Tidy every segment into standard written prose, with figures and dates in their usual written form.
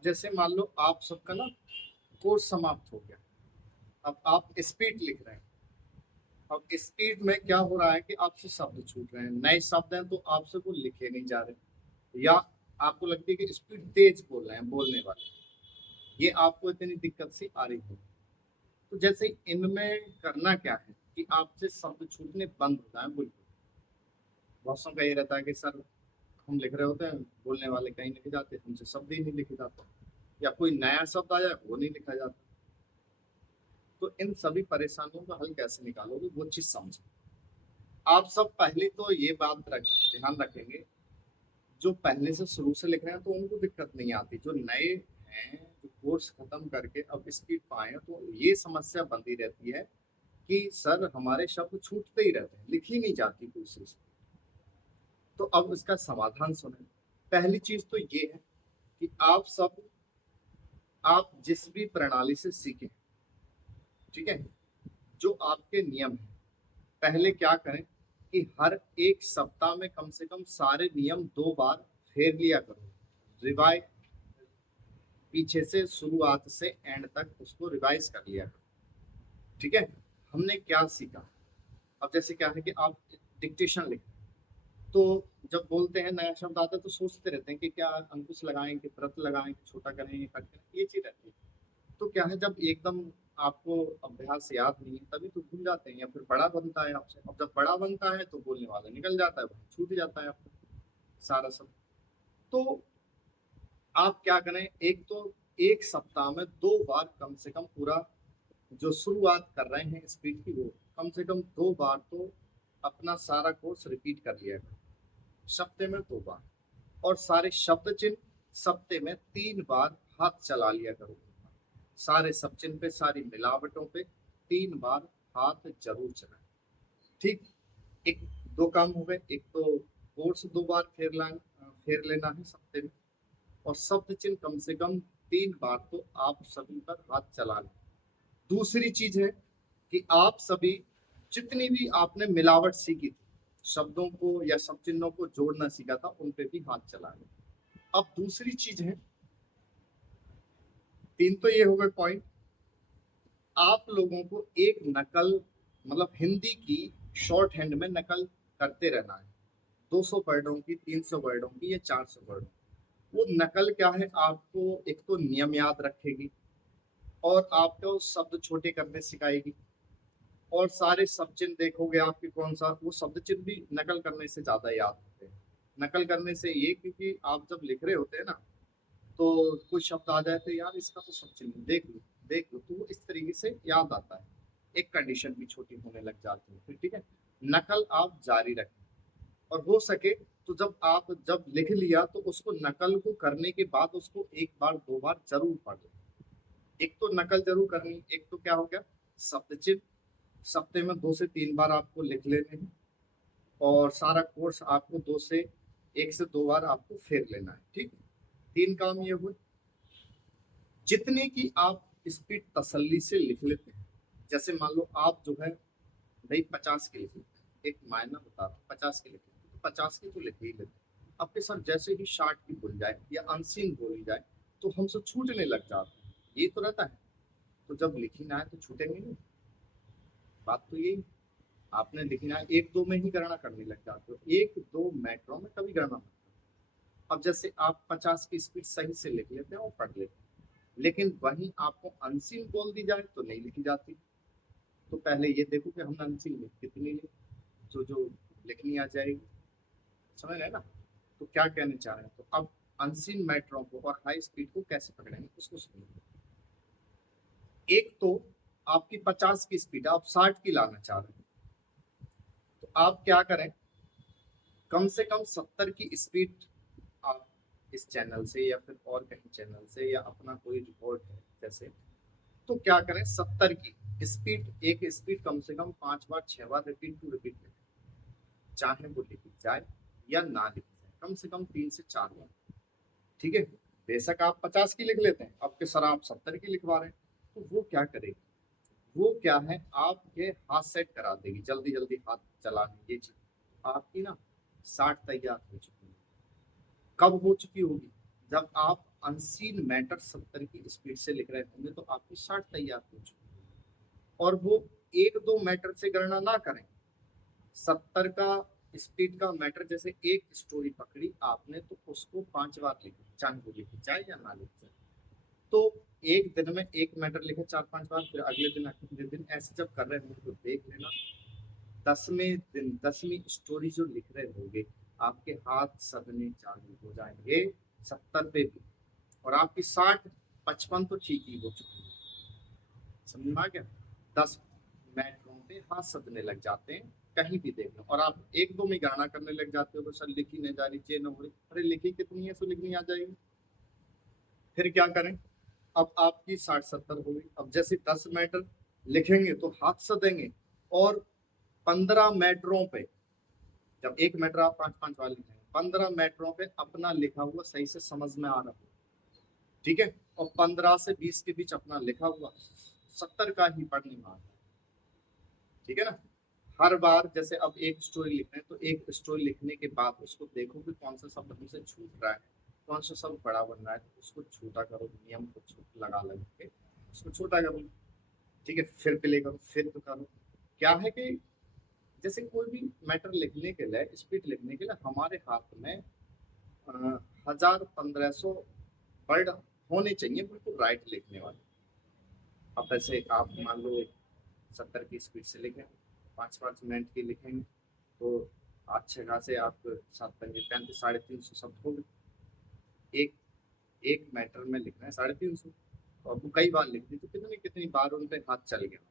अब जैसे मान लो आप सबका ना कोर्स समाप्त हो गया, अब आप स्पीड लिख रहे हैं। अब स्पीड में क्या हो रहा है कि आपसे शब्द छूट रहे हैं, नए शब्द हैं तो आपसे वो लिखे नहीं जा रहे, या आपको लगती है कि स्पीड तेज बोल रहे हैं बोलने वाले, ये आपको इतनी दिक्कत सी आ रही है। तो जैसे इनमें करना क्या है कि आपसे शब्द छूटने बंद हो जाए बिल्कुल। बहुत का ये रहता है कि सर हम लिख रहे होते हैं, बोलने वाले कहीं लिखे जाते हैं, हमसे शब्द ही नहीं लिखे जाते, या कोई नया शब्द आया वो नहीं लिखा जाता। तो इन सभी परेशानियों का हल कैसे निकालोगे वो चीज समझे। आप सब पहले तो ये बात ध्यान रखेंगे, जो पहले से शुरू से लिख रहे हैं तो उनको दिक्कत नहीं आती, जो नए हैं जो कोर्स खत्म करके अब स्पीड पाए हैं तो ये समस्या बनती रहती है कि सर हमारे शब्द छूटते ही रहते हैं, लिखी नहीं जाती कोई चीज। तो अब इसका समाधान सुने। पहली चीज तो ये है कि आप जिस भी प्रणाली से सीखें, ठीक है, जो आपके नियम है, पहले क्या करें कि हर एक सप्ताह में कम से कम सारे नियम 2 बार फेर लिया करो, रिवाइज, पीछे से शुरुआत से एंड तक उसको रिवाइज कर लिया करो। ठीक है, हमने क्या सीखा। अब जैसे क्या है कि आप डिक्टेशन लिख, तो जब बोलते हैं नया शब्द आता है तो सोचते रहते हैं कि क्या अंकुश लगाएं कि प्रत लगाएं कि छोटा करें कि कट करें, ये चीज रहती है। तो क्या है जब एकदम आपको अभ्यास याद नहीं है तभी तो भूल जाते हैं, या फिर बड़ा बनता है आपसे, अब जब बड़ा बनता है तो बोलने वाला निकल जाता है, वही छूट जाता है आपको सारा सब। तो आप क्या करें, एक तो एक सप्ताह में 2 बार कम से कम पूरा जो शुरुआत कर रहे हैं स्पीड की वो कम से कम 2 बार तो अपना सारा कोर्स रिपीट कर लिया करो, सप्ते में 2 बार। और सारे शब्द चिन्ह सप्ते में 3 बार हाथ चला लिया करो, सारे सब चिन्ह पे सारी मिलावटों पे 3 बार हाथ जरूर चलाएं। ठीक, एक दो काम हो गए, एक तो कोर्स 2 बार फेर लेना है सप्ते में, और शब्द चिन्ह कम से कम 3 बार तो आप सभी पर हाथ चला लें। दूसरी चीज है कि आप सभी जितनी भी आपने मिलावट सीखी थी, शब्दों को या सब चिन्हों को जोड़ना सीखा था, उन पे भी हाथ चला लें। अब दूसरी चीज है, 3 तो ये हो गए पॉइंट। आप लोगों को एक नकल, मतलब हिंदी की शॉर्ट हैंड में नकल करते रहना है, 200 वर्डों की, 300 वर्डों की या 400 वर्डों। वो नकल क्या है, आपको एक तो नियम याद रखेगी, और आपको शब्द छोटे करने सिखाएगी, और सारे शब्द चिन्ह देखोगे आपके कौन सा, वो शब्द चिन्ह भी नकल करने से ज्यादा याद होते हैं। नकल करने से ये, क्योंकि आप जब लिख रहे होते हैं ना, तो कोई शब्द आ जाए तो यार इसका तो सब चिन्ह देख लो, तो वो इस तरीके से याद आता है, एक कंडीशन भी छोटी होने लग जाती है। फिर ठीक है, नकल आप जारी रखें, और हो सके तो जब लिख लिया तो उसको नकल को करने के बाद उसको 1 बार 2 बार जरूर पढ़ लें। एक तो नकल जरूर करनी, एक तो क्या हो गया, शब्द चिन्ह सप्ते में 2 से 3 बार आपको लिख लेने हैं, और सारा कोर्स आपको 1 से 2 बार आपको फेर लेना है। ठीक, 3 काम ये हुए। जितने की आप स्पीड तसल्ली से लिख लेते हैं, जैसे मान लो आप जो है भाई 50 की लिख लेते हैं, एक मायना बता रहा हूँ, 50 की लिख लेते हैं तो 50 की तो लिख ही लेते हैं। आपके साथ जैसे ही 60 की बोल जाए या अनसीन बोली जाए तो हमसे छूटने लग जाते हैं, ये तो रहता है। तो जब लिखी ना है तो छूटेंगे नहीं, बात तो यही। आपने लिखना है 1 2 में ही गणना करने लग जाते हो, 1 2 मैक्रो में कभी गणना मत करो। अब जैसे आप 50 की स्पीड सही से लिख लेते हैं और पढ़ लेते हैं, लेकिन वहीं आपको अनसीन बोल दी जाए तो नहीं लिखी जाती। तो पहले ये देखो कि हमने अनसीन में कितनी लिखी, जो जो लिखनी आ जाएगी, समझ रहे हैं ना। तो क्या कहने चाह रहे हैं, तो अब अनसीन मेट्रो को और हाई स्पीड को कैसे पकड़ेंगे उसको सुनिए। एक तो आपकी 50 की स्पीड आप 60 की लाना चाह रहे हैं, तो आप क्या करें, कम से कम 70 की स्पीड आप इस चैनल से या फिर और कहीं चैनल से या अपना कोई रिकॉर्ड है जैसे, तो क्या करें 70 की स्पीड, एक स्पीड कम से कम 5 बार 6 बार रिपीट टू रिपीट में, चाहे वो लिखी जाए या ना लिखी जाए, कम से कम 3 से 4 बार। ठीक है, बेशक आप 50 की लिख लेते हैं, आपके सर आप 70 की लिखवा रहे हैं, तो वो क्या करेगी, वो क्या है आपके हाथ सेट करा देगी, जल्दी जल्दी हाथ चलाने, ये चीज आपकी ना 60 तैयार हो चुकी है। कब हो चुकी होगी, जब आप अनसीन मैटर 70 की स्पीड से लिख रहे होंगे तो आपकी 60 तैयार हो चुकी है। और वो एक दो मैटर से गणना ना करें, 70 का स्पीड का मैटर, जैसे एक स्टोरी पकड़ी आपने तो उसको 5 बार लिखी, चाहे वो लिखी जाए या ना लिखी जाए। तो एक दिन में एक मैटर लिखे 4-5 बार, फिर अगले दिन ऐसे जब कर रहे होंगे तो देख लेना 10वें स्टोरी जो लिख रहे होंगे आपके हाथ सदने चालू हो जाएंगे 70 पे भी, और आपकी 60-55 तो ठीक ही हो चुकी है। समझ में आ गया? 10 मैटरों पे हाथ सदने लग जाते हैं, कहीं भी देख लो, और आप एक दो में गाना करने लग जाते हो तो सर लिखी नहीं जा रही, चे न हो रही, अरे लिखी कितनी है, सो लिखनी आ जाएगी। फिर क्या करें? अब आपकी 60-70 हो गई। अब जैसे 10 मैटर लिखेंगे तो हाथ सदेंगे, और 15 मैटरों पे, जब एक मैटर आप 5-5 बार लिखेंगे, 15 मैटरों पे अपना लिखा हुआ सही से समझ में आ रहा हो, ठीक है, और 15 से 20 के बीच अपना लिखा हुआ 70 का ही पढ़ने में आता है, ठीक है ना। हर बार जैसे अब एक स्टोरी लिख रहे हैं तो एक स्टोरी लिखने के बाद उसको देखो कि कौन सा शब्द हमसे छूट रहा है, कौन सा शब्द बड़ा बन रहा है, तो उसको छोटा करो, नियम को लगा लगा के उसको छोटा करो, ठीक है, फिर प्ले करो, फिर तो करो। क्या है कि जैसे कोई भी मैटर लिखने के लिए, स्पीड लिखने के लिए हमारे हाथ में 1000-1500 वर्ड होने चाहिए बिल्कुल राइट लिखने वाले। अब ऐसे आप मान लो 70 की स्पीड से लिखें, 5-5 मिनट की लिखेंगे, तो अच्छे खासे आप 7-5-35 350 शब्द हो गए। एक एक मैटर में लिखना है 350, तो अब वो कई बार लिख दी तो कितनी कितनी बार उन पे हाथ चल गया।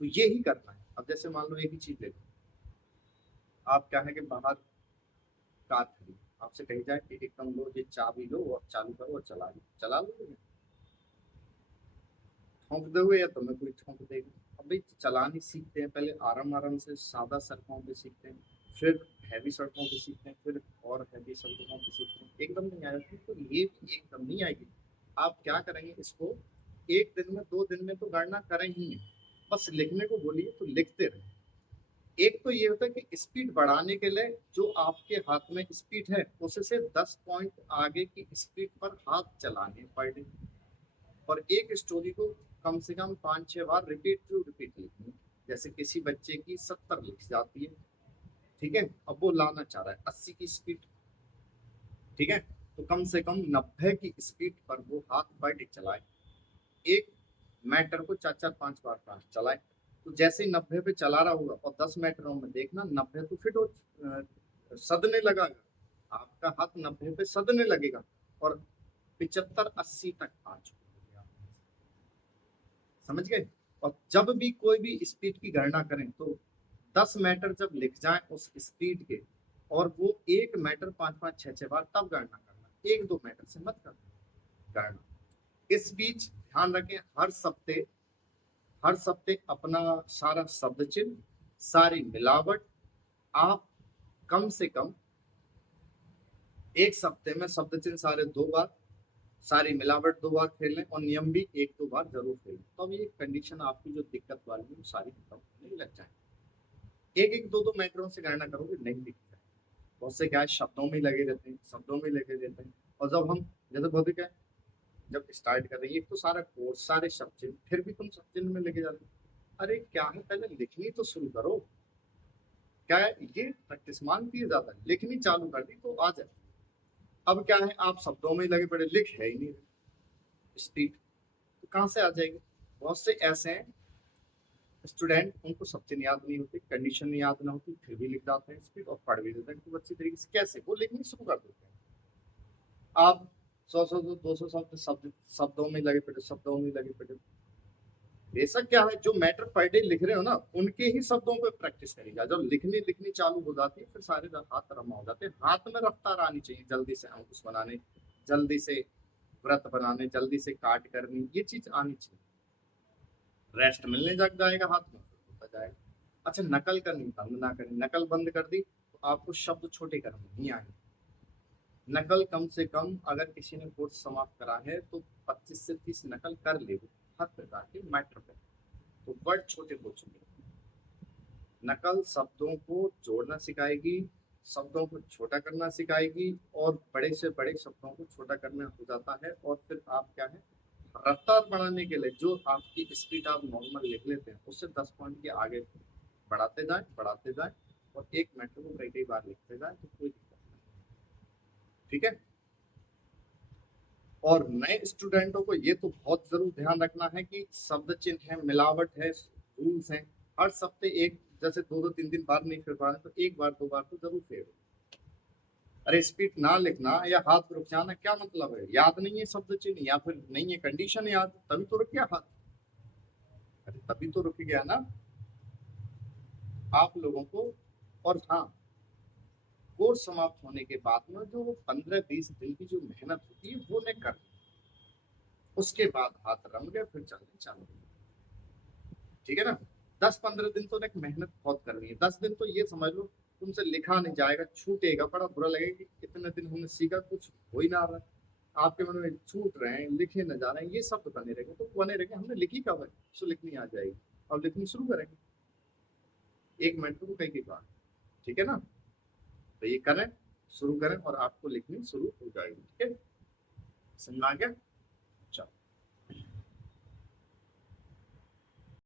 तो ये ही करना है। अब जैसे मान लो एक ही चीज देखो, आप क्या है कि बाहर कार खड़ी, आपसे कही जाए कि एकदम लो ये चाबी लो और चालू करो और चला लो, ठोंक दोगे या तुम्हें कोई ठोंक देगा? अब भाई चलानी सीखते हैं पहले, आराम आराम से सादा सड़कों पे सीखते हैं, फिर हैवी सड़कों पे सीखते हैं, फिर और हैवी सड़कों पे सीखते हैं, एकदम नहीं आएगा तो ये भी एकदम नहीं आएगी। आप क्या करेंगे इसको, एक दिन में 2 दिन में तो गणना करें ही है, बस लिखने को बोलिए तो लिखते रहे। एक तो ये होता है कि स्पीड बढ़ाने के लिए जो आपके हाथ में स्पीड है उससे 10 पॉइंट आगे की स्पीड पर हाथ चलाने पर डे, और एक स्टोरी को कम से कम 5-6 बार रिपीट लिखनी। जैसे किसी बच्चे की 70 लिख जाती है, ठीक है, अब वो लाना चाह रहा है 80 की स्पीड, ठीक है, तो कम से कम 90 की स्पीड पर वो हाथ पर डे चलाए, एक मैटर को 4-4 5 बार का चलाए। तो जैसे ही 90 पे चला रहा होगा और 10 मैटरों में देखना 90 तो फिट हो सदने लगा, आपका हाथ 90 पे सदने लगेगा, और 75-80 तक आ चुका, समझ गए। और जब भी कोई भी स्पीड की गणना करें तो 10 मैटर जब लिख जाए उस स्पीड के, और वो एक मैटर 5-5 6-6 बार तब गणना करना, एक दो मैटर से मत करना गणना। इस बीच ध्यान रखें, हर सप्ते अपना सारा शब्द चिन्ह, सारी मिलावट आप कम से कम एक सप्ते में शब्द चिन्ह सारे 2 बार, सारी मिलावट 2 बार खेल लें, और नियम भी 1-2 बार जरूर खेल लें, तो अब ये कंडीशन आपकी जो दिक्कत वाली है वो सारी खत्म होने लग जाए। एक एक दो दो मैटरों से गणना करोगे नहीं दिखता है, बहुत से क्या है शब्दों में लगे रहते हैं, शब्दों में लगे रहते हैं, और जब हम जैसे भौतिक है जब स्टार्ट कर रही है, एक तो सारा कोर्स सारे शब्द चिन्ह, फिर भी तुम शब्द चिन्ह में लेके जाते हो। अरे क्या है, पहले लिखनी तो शुरू करो। क्या है, ये प्रैक्टिस मांगती है ज्यादा, लिखनी चालू कर दी तो आ जाए। अब क्या है, आप शब्दों में लगे पड़े, लिख है ही नहीं स्पीड, तो कहाँ से आ जाएगी? बहुत से ऐसे हैं स्टूडेंट, उनको सब चीज याद नहीं होती, कंडीशन याद ना होती, फिर भी लिख जाते हैं स्पीड और पढ़ भी देते हैं खूब अच्छी तरीके से। कैसे? वो लिखनी शुरू कर देते हैं। आप 100-100 200 शब्दों में लगे पड़े, शब्दों में लगे पड़े। बेशक क्या है, जो मैटर पर डे लिख रहे हो ना उनके ही शब्दों पे प्रैक्टिस करेगा, जब लिखनी लिखनी चालू हो जाती है फिर सारे हाथ रमा हो जाते हैं। हाथ में रफ्तार आनी चाहिए, जल्दी से अंकुश बनाने, जल्दी से व्रत बनाने, जल्दी से काट करनी, ये चीज आनी चाहिए। रेस्ट मिलने जग जाएगा, हाथ में होता जाएगा। अच्छा, नकल करनी बंद ना करें, नकल बंद कर दी तो आपको शब्द छोटे करने नहीं आएंगे। नकल कम से कम अगर किसी ने कोर्स समाप्त करा है तो 25 से 30 नकल कर ले हर प्रकार के मैटर पे, तो वर्ड छोटे हो चुके हैं। नकल शब्दों को जोड़ना सिखाएगी, शब्दों को छोटा करना सिखाएगी और बड़े से बड़े शब्दों को छोटा करना हो जाता है। और फिर आप क्या है, रफ्तार बढ़ाने के लिए जो आपकी स्पीड आप नॉर्मल लिख लेते हैं उससे 10 पॉइंट के आगे बढ़ाते जाएं और 1 मिनट को कई कई बार लिखते जाएं तो कोई दिक्कत नहीं। ठीक है। और नए स्टूडेंटों को ये तो बहुत जरूर ध्यान रखना है कि शब्द चिन्ह है, मिलावट है, रूल्स हैं, हर सप्ते एक जैसे 2-2 3 दिन बार नहीं फिर पा रहे तो एक बार 2 बार तो जरूर फेर। अरे स्पीड ना लिखना या हाथ रुक जाना क्या मतलब है? याद नहीं है शब्द चिन्ह या फिर नहीं है कंडीशन याद, तभी तो रुक गया हाथ। अरे तभी तो रुक गया ना आप लोगों को। और हाँ, कोर्स समाप्त होने के बाद में जो 15-20 दिन की जो मेहनत होती है वो नहीं कर, उसके बाद हाथ रम गए फिर चलने चालू। ठीक है ना। 10-15 दिन तो एक मेहनत बहुत करनी है। 10 दिन तो ये समझ लो तुमसे लिखा नहीं जाएगा, छूटेगा, बड़ा बुरा लगेगा कि इतने दिन हमने सीखा कुछ हो ही ना रहा है, आपके मन में छूट रहे हैं, लिखे न जा रहे हैं, ये सब बने रहेंगे तो बने रहेंगे। हमने लिखी कब है, सो लिखनी आ जाएगी और लिखनी शुरू करेंगे 1 मिनट को कई कई बार। ठीक है ना। तो ये करें, शुरू करें और आपको लिखनी शुरू हो जाएगी। ठीक है, समझ में आ गया। चलो।